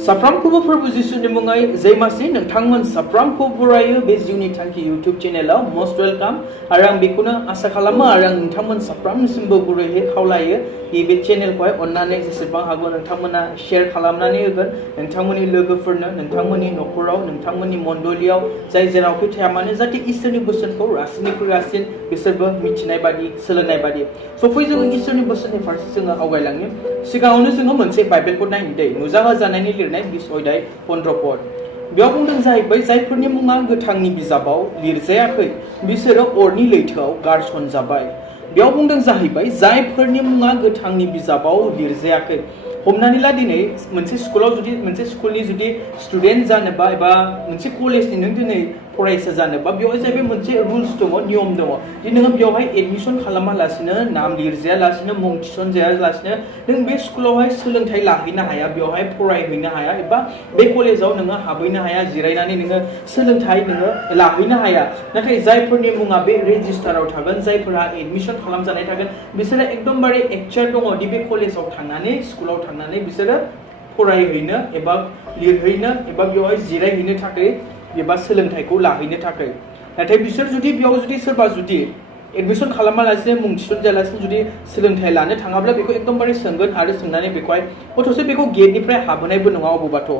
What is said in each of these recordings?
साफ्रामखौबो प्रभु जिसुनि मुङै जय मासि नोंथांमोन साफ्रामखौ बरायो बे जिउनि थांखि इउट्युब चेनेलाव मोस्ट वेलकाम आरो आं बेखौनो आसा खालामो आरो आं नोंथांमोन साफ्रामनिसिमबो गुरैयै खावलायो बे चेनेलखौहाय अननानै जेसेबां हागौ नोंथांमोना शेयार खालामनानै होगोन नोंथांमोननि लोगोफोरनो नोंथांमोननि न'खराव नोंथांमोननि मण्डलियाव जाय जेरावखि थाया मानो जाहाथे इसोरनि बोसोनखौ रासिननिख्रुइ रासिन बिसोरबो मिथिनाय बादि सोलोंनाय बादि फै जोङो इसोरनि बोसोननि फारसे जोङो आवगायलाङो सिगाङावनो जोङो मोनसे बाइबेलखौ नायनो दै नुजाहोजानायनि लिरनाय 20 अध्याय 15 पद बेयाव बुंदों जाहैबाय जायफोरनि मुङा गोथांनि बिजाबाव लिरजायाखै बिसोरो अरनि लैथोआव गारसनजाबाय बेयाव बुंदों जाहैबाय जायफोरनि मुङा गोथांनि बिजाबाव लिरजायाखै हमनानै ला दिनै मोनसे स्कुलनि जुदि स्टुडेन्ट जानोबा एबा मोनसे कलेजनि नों दिनै फरायसा जानोबा बेवहाय जाहैबाय मोनसे रुल्स दङ नियम दङ दि नोङो बेवहाय एडमिशन खालामालासिनो नाम लिरजायालासिनो मुं थिसनजायालासिनो नों बे स्कुलावहाय सोलोंथाइ लाहैनो हाया बेवहाय फरायहैनो हाया एबा बे कलेजाव नोङो हाबहैनो हाया जिरायनानै नोङो सोलोंथाइ नोङो लाहैनो हाया नाथाय जायफोरनि मुङा बे रेजिस्टाराव थागोन जायफोरा एडमिशन खालामजानाय थागोन बिसोरो एकदमबारे एक्चार दङ दि बे कलेजाव थांनानै स्कुलाव थांनानै बिसोरो फरायहैनो एबा लिरहैनो एबा बेवहाय जिरायहैनो थाखाय एबा सोलोंथाइखौ लाहैनो थाखाय नाथाय बिसोर जुदि बेयाव जुदि सोरबा जुदि एडमिशन खालामालासिनो मुं थिसनजायालासिनो जुदि सोलोंथाइ लानो थाङाब्ला बेखौ एकदमबारे सोंगोन आरो सोंनानै बेखौहाय गथ'से बेखौ गेटनिफ्राय हाबहोनायबो नङा अबेबाथ'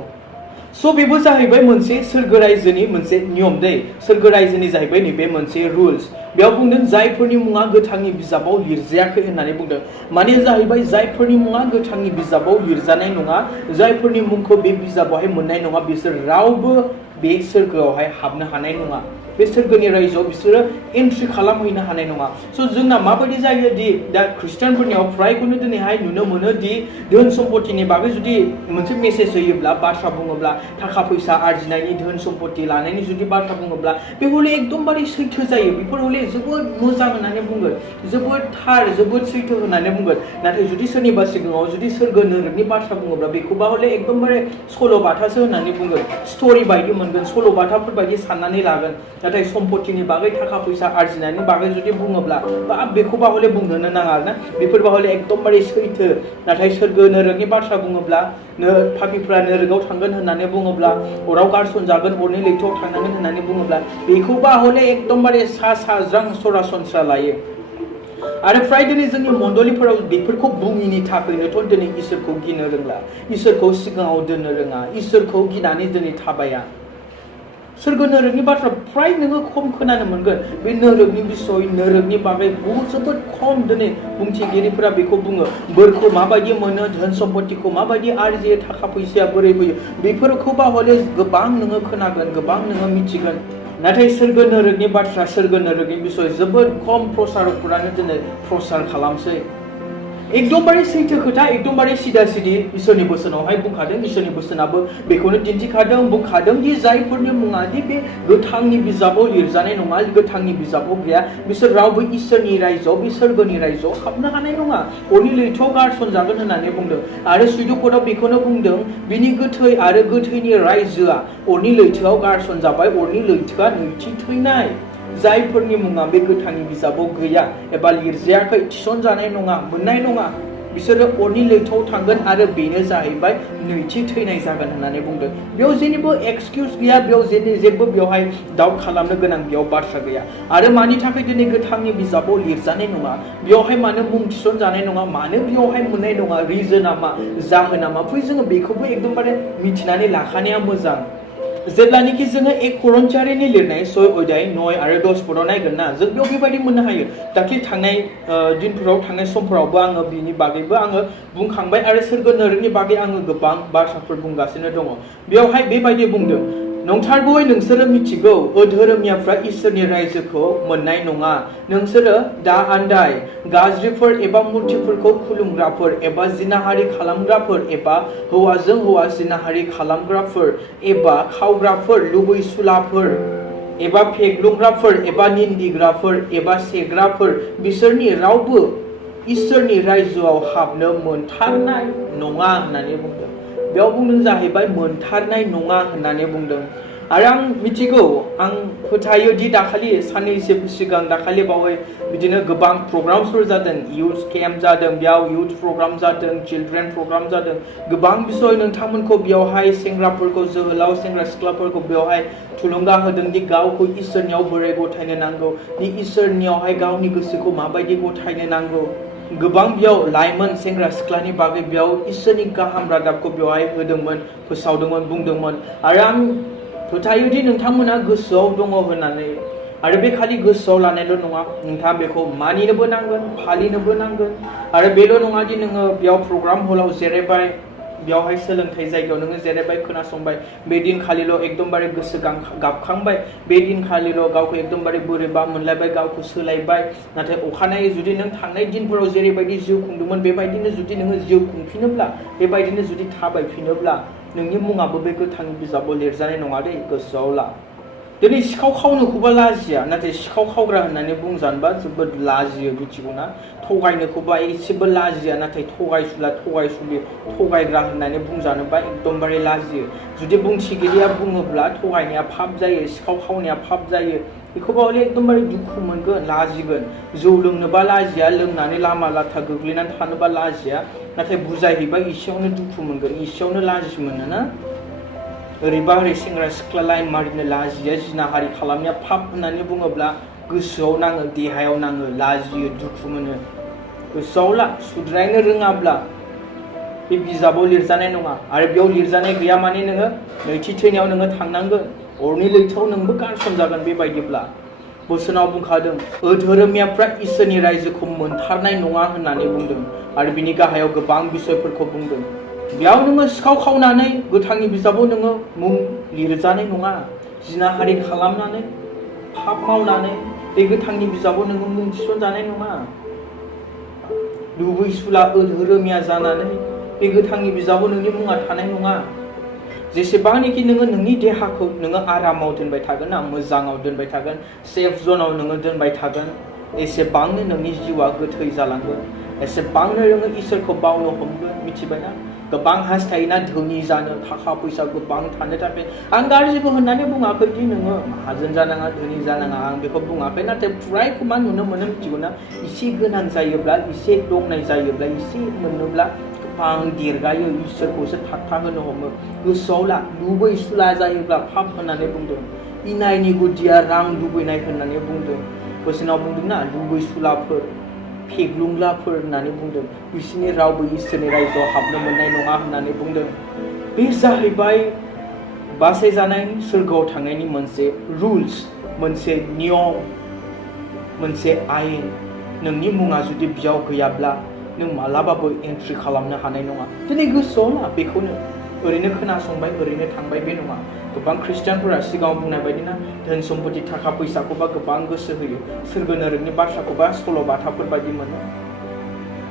स' बेबो जाहैबाय मोनसे सोरगो रायजोनि मोनसे नियम दै सोरगो रायजोनि जाहैबाय नैबे मोनसे रुल्स बेयाव बुंदों जायफोरनि मुङा गोथांनि बिजाबाव लिरजायाखै होननानै बुंदों माने जाहैबाय जायफोरनि मुङा गोथांनि बिजाबाव लिरजानाय नङा जायफोरनि मुंखौ बे बिजाबावहाय मोननाय नङा बिसोर रावबो बे सोरगोआवहाय हाबनो हानाय नङा बे सोरगोनि रायजोआव बिसोरो एन्ट्रि खालामहैनो हानाय नङा स' जोंना माबायदि जायो दि दा ख्रिस्टियानफोरनियाव फ्रायखौनो दिनैहाय नुनो मोनो दि धोन सम्पतिनि बागै जुदि मोनसे मेसेज होयोब्ला बाथ्रा बुङोब्ला थाखा फैसा आरजिनायनि धोन सम्पति लानायनि जुदि बाथ्रा बुङोब्ला बे हले एकदमबारे सैथो जायो बेफोर हले जोबोद मोजां होननानै बुंगोन जोबोद थार जोबोद सैथो होननानै बुंगोन नाथाय जुदि सोरनिबा सिगाङाव जुदि सोरगो नोरोखनि बाथ्रा बुङोब्ला बेखौबा हले एकदमबारे सल'बाथासो होननानै बुंगोन स्ट'रि बायदि मोनगोन सल'बाथाफोर बायदि साननानै लागोन नाथाय सम्पतिनि बागै थाखा फैसा आरजिनायनि बागै जुदि बुङोब्ला बा बेखौबा हले बुंनोनो नाङा आरोना बेफोरबा हले एकदमबारे सैथो नाथाय सोरगो नोरोखनि बाथ्रा बुङोब्ला पापिफ्रा नोरोगाव थांगोन होननानै बुङोब्ला अराव गारसनजागोन अरनि लैथोआव थांनांगोन होननानै बुङोब्ला बेखौबा हले एकदमबारे साज्रां सरासनस्रा लायो आरो फ्राय दिनै जोंनि मण्डलिफोराव बेफोरखौ बुङिनि थाखायनोथ' दिनै इसोरखौ गिनो रोंला इसोरखौ सिगाङाव दोननो रोङा इसोरखौ गिनानै दिनै थाबाया सोरगो नोरोखनि बाथ्रा फ्राय नोङो खम खोनानो मोनगोन बे नोरोखनि बिसय नोरोखनि बागै जोबोद खम दिनै बुंथिगिरिफोरा बेखौ बुङो बोरखौ माबायदि मोनो धोन सम्पतिखौ माबायदि आरजियो थाखा फैसाया बोरै फैयो बेफोरखौबा हले गोबां नोङो खोनागोन गोबां नोङो मिथिगोन नाथाय सोरगो नोरोखनि बाथ्रा सोरगो नोरोखनि बिसय जोबोद खम प्रसारकफोरानो दिनै प्रसार खालामसै एकदमबारे सैथो खोथा एकदमबारे सिदा सिदि इसोरनि बोसोनावहाय बुंखादों इसोरनि बोसोनाबो बेखौनो दिन्थिखादों बुंखादों दि जायफोरनि मुङा दि बे गोथांनि बिजाबाव लिरजानाय नङा गोथांनि बिजाबाव गैया बिसोर रावबो इसोरनि रायजोआव बे सोरगोनि रायजोआव हाबनो हानाय नङा अरनि लैथोआव गारसनजागोन होननानै बुंदों आरो सुइद'पदआव बेखौनो बुंदों बिनि गोथै आरो गोथैनि रायजोआ अरनि लैथोआव गारसनजाबाय अरनि लैथोआ नैथि थैनाय जायफोरनि मुङा बे गोथांनि बिजाबाव गैया एबा लिरजायाखै थिसनजानाय नङा मोननाय नङा बिसोरो अरनि लैथोआव थांगोन आरो बेनो जाहैबाय नैथि थैनाय जागोन होननानै बुंदों बेयाव जेनिबो एक्सकिउज गैया बेयाव जेबो बेवहाय डाउट खालामनो गोनां बेयाव बाथ्रा गैया आरो मानि थाखाय दिनै गोथांनि बिजाबाव लिरजानाय नङा बेयावहाय मानो मुं थिसनजानाय नङा मानो बेयावहाय मोननाय नङा रिजोना मा जाहोना मा फै जोङो बेखौबो एकदमबारे मिथिनानै लाखानाया मोजां जेब्लानोखि जोङो 1 करन्थियारिनि लिरनाय 6 अध्याय 9 आरो 10 पदआव नायगोन ना जों बेयाव बेबायदि मोननो हायो दाख्लि थांनाय दिनफोराव थांनाय समफोरावबो आङो बिनि बागैबो आङो बुंखांबाय आरो सोरगो नोरोखनि बागै आङो गोबां बाथ्राफोर बुंगासिनो दङ बेयावहाय बेबायदि बुंदों नंथारगौयै नोंसोरो मिथिगौ अधोरोमियाफ्रा इसोरनि रायजोखौ मोननाय नङा नोंसोरो दा आन्दाय गाज्रिफोर एबा मुर्तिफोरखौ खुलुमग्राफोर एबा जिनाहारि खालामग्राफोर एबा हौवाजों हौवा जिनाहारि खालामग्राफोर एबा खावग्राफोर लुबैसुलाफोर एबा फेग्लुंग्राफोर एबा निन्दिग्राफोर एबा सेग्राफोर बिसोरनि रावबो इसोरनि रायजोआव हाबनो मोनथारनाय नङा होननानै बुंदों बेयाव बुंदों जाहैबाय मोनथारनाय नङा होननानै बुंदों आरो आं मिथिगौ आं फोथायो दि दाखालि साननैसो सिगां दाखालि बावै बिदिनो गोबां प्रग्रामफोर जादों इउथ केम्प जादों बेयाव इउथ प्रग्राम जादों चिल्ड्रेन प्रग्राम जादों गोबां बिसय नोंथांमोनखौ बेयावहाय सेंग्राफोरखौ जोहोलाव सेंग्रा सिख्लाफोरखौ बेयावहाय थुलुंगा होदों दि गावखौ इसोरनियाव बोरै गथायनो नांगौ दि इसोरनियावहाय गावनि गोसोखौ माबायदि गथायनो नांगौ गोबां बेयाव लाइमोन सेंग्रा सिख्लानि बागै बेयाव इसोरनि गाहाम रादाबखौ बेवहाय होदोंमोन फोसावदोंमोन बुंदोंमोन आरो आं फोथायोदि नोंथांमोना गोसोआव दङ होननानै आरो बे खालि गोसोआव लानायल' नङा नोंथाङा बेखौ मानिनोबो नांगोन फालिनोबो नांगोन आरो बेल' नङा दि नोङो बेयाव प्रग्राम हलाव जिरायबाय बेयावहाय सोलोंथाइ जायगायाव नोङो जिरायबाय खोनासंबाय बे दिनखालिल' एकदमबारे गोसो गाबखांबाय बे दिनखालिल' गावखौ एकदमबारे बोरैबा मोनलायबाय गावखौ सोलायबाय नाथाय अखानायै जुदि नों थांनाय दिनफोराव जेरैबायदि जिउ खुंदोंमोन बेबायदिनो जुदि नोङो जिउ खुंफिनोब्ला बेबायदिनो जुदि थाबायफिनोब्ला नोंनि मुङाबो बे गोथां बिजाबाव लिरजानाय नङा दे गोसोआव ला दिनै सिखाव खावनोखौबा लाजिया नाथाय सिखाव खावग्रा होननानै बुंजानोबा जोबोद लाजियो मिथिगौना थगायनोखौबा एसेबो लाजिया नाथाय थगायसुला थगायसुलि थगायग्रा होननानै बुंजानोबा एकदमबारे लाजियो जुदि बुंथिगिरिया बुङोब्ला थगायनाया फाब जायो सिखाव खावनाया फाब जायो बेखौबा हले एकदमबारे दुखु मोनगोन लाजिगोन जौ लोंनोबा लाजिया लोंनानै लामा लाथा गोग्लैनानै थानोबा लाजिया नाथाय बुजायहैबा एसेयावनो दुखु मोनगोन एसेयावनो लाजि मोनोना ओरैबा ओरै सेंग्रा सिख्ला लाइन मारिनो लाजिया जिनाहारि खालामनाया फाब होननानै बुङोब्ला गोसोआव नाङो देहायाव नाङो लाजियो दुखु मोनो गोसोआव ला सुद्रायनो रोङाब्ला बे बिजाबाव लिरजानाय नङा आरो बेयाव लिरजानाय गैया माने नोङो नैथि थैनायाव नोङो थांनांगोन अरनि लैथोआव नोंबो गारसनजागोन बेबायदिब्ला बोसोनाव बुंखादों धोरोमियाफ्रा इसोरनि रायजोखौ मोनथारनाय नङा होननानै बुंदों आरो बिनि गाहायाव गोबां बिसयफोरखौ बुंदों बेयाव नोङो सिखाव खावनानै गोथांनि बिजाबाव नोङो मुं लिरजानाय नङा जिनाहारि खालामनानै पाप मावनानै बे गोथांनि बिजाबाव नोङो मुं थिसनजानाय नङा लुबैसुला धोरोमिया जानानै बे गोथांनि बिजाबाव नोंनि मुङा थानाय नङा जेसेबांनाखि नोङो नोंनि देहाखौ नोङो आरामाव दोनबाय थागोन ना मोजाङाव दोनबाय थागोन सेफ जनाव नोङो दोनबाय थागोन एसेबांनो नोंनि जिउआ गोथै जालांगोन एसेबांनो नोङो इसोरखौ बावनो हमगोन मिथिबायना गोबां हास्थायोना धोनि जानो थाखा फैसा गोबां थानो थाखाय आं गाज्रिखौ होननानै बुङाखै दि नोङो माहाजोन जानाङा धोनि जानाङा आं बेखौ बुङाखै नाथाय फ्रायखौ मा नुनो मोनो मिथिगौना एसे गोनां जायोब्ला एसे दंनाय जायोब्ला एसे मोनोब्ला गोबां देरगायो इसोरखौसो थाबथाहोनो हमो गोसोआव ला लुबैसुला जायोब्ला पाप होननानै बुंदों इनायनि गुदिया रां लुबैनाय होननानै बुंदों बोसोनाव बुंदोंना लुबैसुलाफोर फेग्लुंग्लाफोर होननानै बुंदों बिसोरनि रावबो इसोरनि रायजोआव हाबनो मोननाय नङा होननानै बुंदों बे जाहैबाय बासायजानायनि सोरगोआव थांनायनि मोनसे रुल्स मोनसे नियम मोनसे आयेन नोंनि मुङा जुदि बेयाव गैयाब्ला नों मालाबाबो एन्ट्रि खालामनो हानाय नङा दिनै गोसोआव ला बेखौनो ओरैनो खोनासंबाय ओरैनो थांबाय बे नङा गोबां ख्रिस्टियानफोरा सिगाङाव बुंनाय बायदिना धोन सम्पति थाखा फैसाखौबा गोबां गोसो होयो सोरगो नरकनि बाथ्राखौबा सल' बाथाफोर बायदि मोनो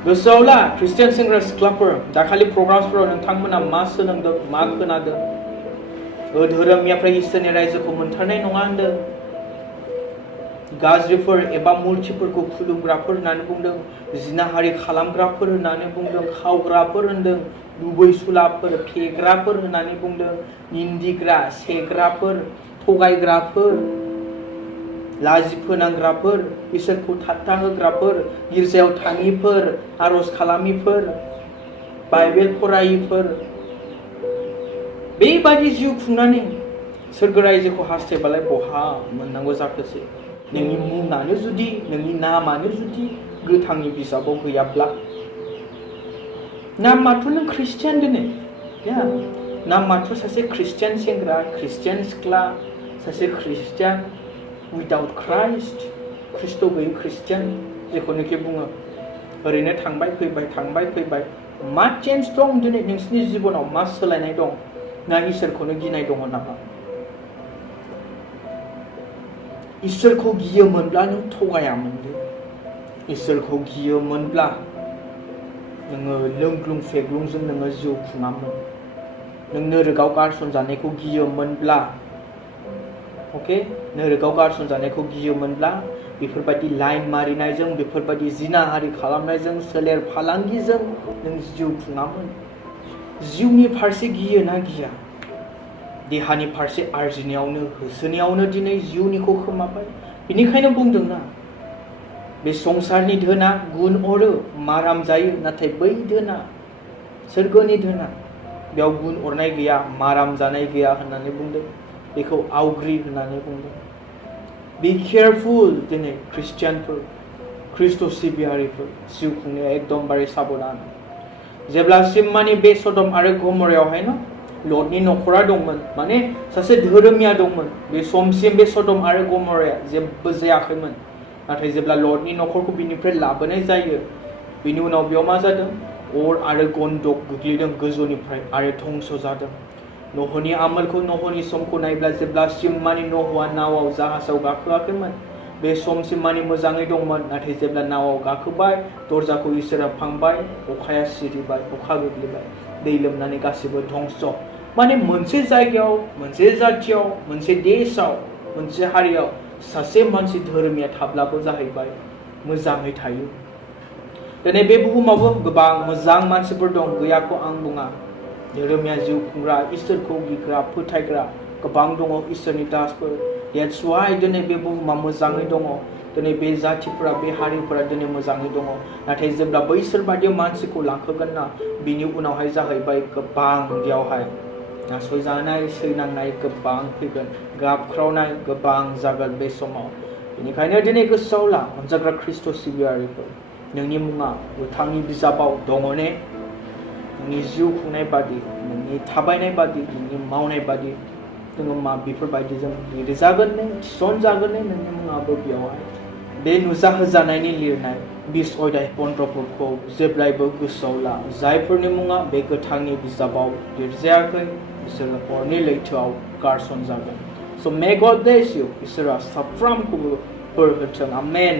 गोसोआव ला ख्रिस्टियान सेंग्रा सिख्लाफोर दाखालि प्रग्रामफोराव नोंथांमोना मा सोलोंदों मा खोनादों धोरोमियाफ्रा इसोरनि रायजोखौ मोनथारनाय नङा होनदों गाज्रिफोर एबा मुर्तिफोरखौ खुलुमग्राफोर होननानै बुंदों जिनाहारि खालामग्राफोर होननानै बुंदों खावग्राफोर होनदों लुबैसुलाफोर फेग्राफोर होननानै बुंदों निन्दिग्रा सेग्राफोर थगायग्राफोर लाजि फोनांग्राफोर इसोरखौ ठाट्टा होग्राफोर गिर्जायाव थाङिफोर आर'ज खालामिफोर बाइबेल फरायिफोर बेबायदि जिउ खुंनानै सोरगो रायजोखौ हास्थायबालाय बहा मोननांगौ जाखोसै नोंनि मुङानो जुदि नोंनि नामानो जुदि गोथांनि बिजाबाव गैयाब्ला नामाथ' नों ख्रिस्टियान दिनै नामाथ' सासे ख्रिस्टियान सेंग्रा ख्रिस्टियान सिख्ला सासे ख्रिस्टियान उइदाउट क्राइस्ट ख्रिस्ट' गैयै ख्रिस्टियान जेखौनोखि बुङो ओरैनो थांबाय फैबाय मा चेन्ज दं दिनै नोंसिनि जिबनाव मा सोलायनाय दं ना इसोरखौनो गिनाय दङ नामा इसोरखौ गियोमोनब्ला नों थगायामोनलै इसोरखौ गियोमोनब्ला नोङो लोंग्लुं फेग्लुंजों नोङो जिउ खुङामोन नों नोरोगाव गारसनजानायखौ गियोमोनब्ला नोरोगाव गारसनजानायखौ गियोमोनब्ला बेफोरबायदि लाइन मारिनायजों बेफोरबायदि जिनाहारि खालामनायजों सोलेर फालांगिजों नों जिउ खुङामोन जिउनि फारसे गियो ना गिया देहानि फारसे आरजिनायावनो होसोनायावनो दिनै जिउनिखौ खोमाबाय बेनिखायनो बुंदोंना बे संसारनि धोना गुन अरो माराम जायो नाथाय बै धोना सोरगोनि धोना बेयाव गुन अरनाय गैया माराम जानाय गैया होननानै बुंदों बेखौ आवग्रि होननानै बुंदों बी केयारफुल दिनै ख्रिस्टियानफोर ख्रिस्ट' सिबियारिफोर जिउ खुंनाया एकदमबारे साबधान जेब्लासिम माने बे सदम आरो गमरायावहाय ना लटनि नखरा दंमोन माने सासे धोरोमिया दंमोन बे समसिम बे सदम आरो गमराया जेबो जायाखैमोन नाथाय जेब्ला लटनि नखरखौ बिनिफ्राय लाबोनाय जायो बिनि उनाव बेयाव मा जादों अर आरो गन्दक गोग्लैदों गोजौनिफ्राय आरो धंस जादों न'हनि आमोलखौ न'हनि समखौ नायब्ला जेब्लासिम माने न'हआ नावाव जाहाजाव गाखोआखैमोन बे समसिम माने मोजाङै दंमोन नाथाय जेब्ला नावाव गाखोबाय दरजाखौ इसोरा फांबाय अखाया सिरिबाय अखा गोग्लैबाय दै लोमनानै गासिबो धंस माने मोनसे जायगायाव मोनसे जाथियाव मोनसे देशआव मोनसे हारियाव सासे मानसि धोरोमिया थाब्लाबो जाहैबाय मोजाङै थायो दिनै बे बुहुमावबो गोबां मोजां मानसिफोर दं गैयाखौ आं बुङा धोरोमिया जिउ खुंग्रा इसोरखौ गिग्रा फोथायग्रा गोबां दङ इसोरनि दासफोर That's why दिनै बे बुहुमा मोजाङै दङ दिनै बे जाथिफोरा बे हारिफोरा दिनै मोजाङै दङ नाथाय जेब्ला बैसोर बायदि मानसिखौ लांखोगोन ना बिनि उनावहाय जाहैबाय गोबां बेयावहाय नासयजानाय सैनांनाय गोबां फैगोन गाबख्रावनाय गोबां जागोन बे समाव बेनिखायनो दिनै गोसोआव ला अनजाग्रा ख्रिस्ट' सिबियारिफोर नोंनि मुङा गोथांनि बिजाबाव दङ ने नोंनि जिउ खुंनाय बादि नोंनि थाबायनाय बादि नोंनि मावनाय बादि जोङो मा बेफोरबायदिजों लिरजागोन ने थिसनजागोन ने नोंनि मुङाबो बेयावहाय बे नुजाहोजानायनि लिरनाय 20 अध्याय 15फोरखौ जेब्लायबो गोसोआव ला जायफोरनि मुङा बे गोथांनि बिजाबाव लिरजायाखै बिसोरो अरनि लैथोआव गारसनजागोन So may God bless you इसोरा साफ्रोमखौबो बोर होथों आमेन